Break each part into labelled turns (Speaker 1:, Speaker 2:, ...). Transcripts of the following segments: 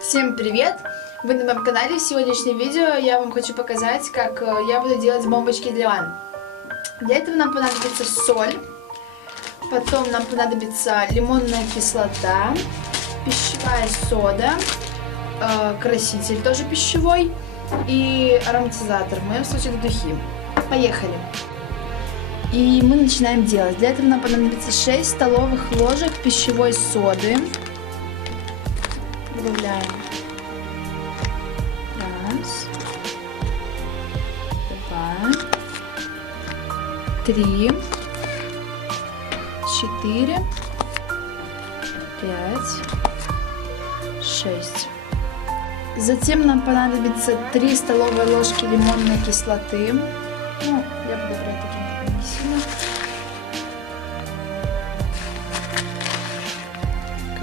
Speaker 1: Всем привет! Вы на моем канале. В сегодняшнем видео я вам хочу показать, как э, я буду делать бомбочки для ванн. Для этого нам понадобится соль, потом нам понадобится лимонная кислота, пищевая сода, э, краситель тоже пищевой и ароматизатор, в моем случае это духи. Поехали! И мы начинаем делать. Для этого нам понадобится 6 столовых ложек пищевой соды. Добавляем. Раз. Два. Три. Четыре. Пять. Шесть. Затем нам понадобится 3 столовые ложки лимонной кислоты. Ну, я буду брать таким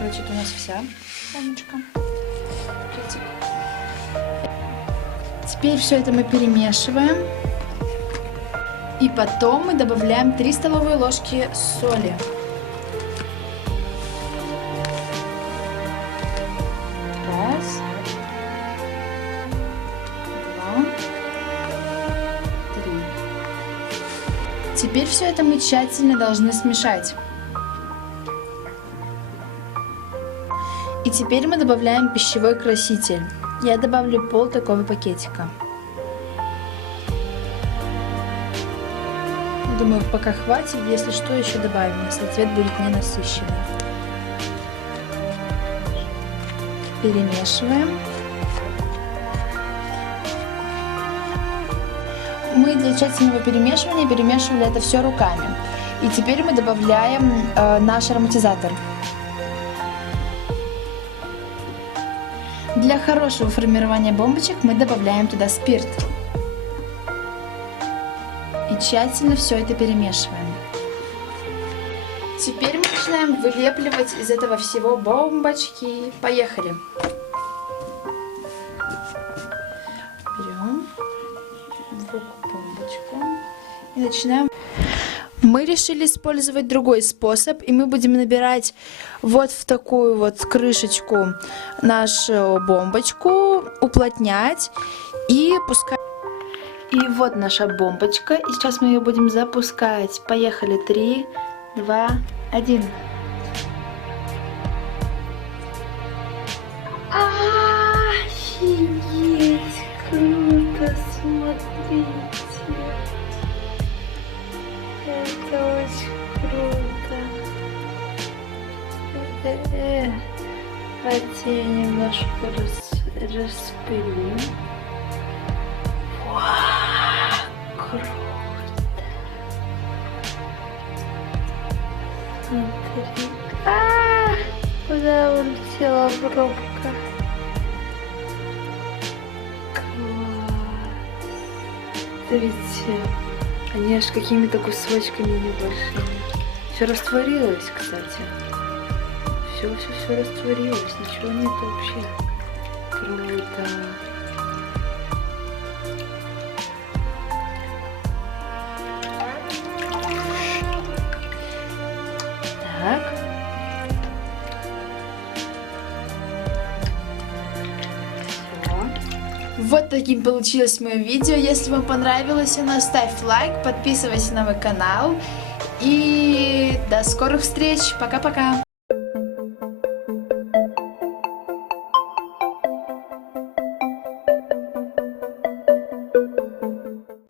Speaker 1: Это у нас вся баночка. Теперь все это мы перемешиваем. И потом мы добавляем 3 столовые ложки соли. Раз. Два. Три. Теперь все это мы тщательно должны смешать. И теперь мы добавляем пищевой краситель. Я добавлю пол такого пакетика. Думаю, пока хватит, если что, еще добавим, если цвет будет ненасыщенный. Перемешиваем. Мы для тщательного перемешивания перемешивали это все руками. И теперь мы добавляем э, наш ароматизатор. Для хорошего формирования бомбочек мы добавляем туда спирт. И тщательно все это перемешиваем. Теперь мы начинаем вылепливать из этого всего бомбочки. Поехали! Берем руку бомбочку и начинаем мы решили использовать другой способ, и мы будем набирать вот в такую вот крышечку нашу бомбочку, уплотнять и пускать. И вот наша бомбочка, и сейчас мы ее будем запускать. Поехали, три, два, один.
Speaker 2: Офигеть, Давайте немножко рас... распылю. Вау. Смотри. А, куда улетела пробка? Смотрите, они аж какими-то кусочками небольшими. Все растворилось, кстати. Все, все, все растворилось. Ничего нет вообще. Так. Все.
Speaker 1: Вот таким получилось мое видео. Если вам понравилось оно, ставь лайк, подписывайся на мой канал. И до скорых встреч. Пока-пока.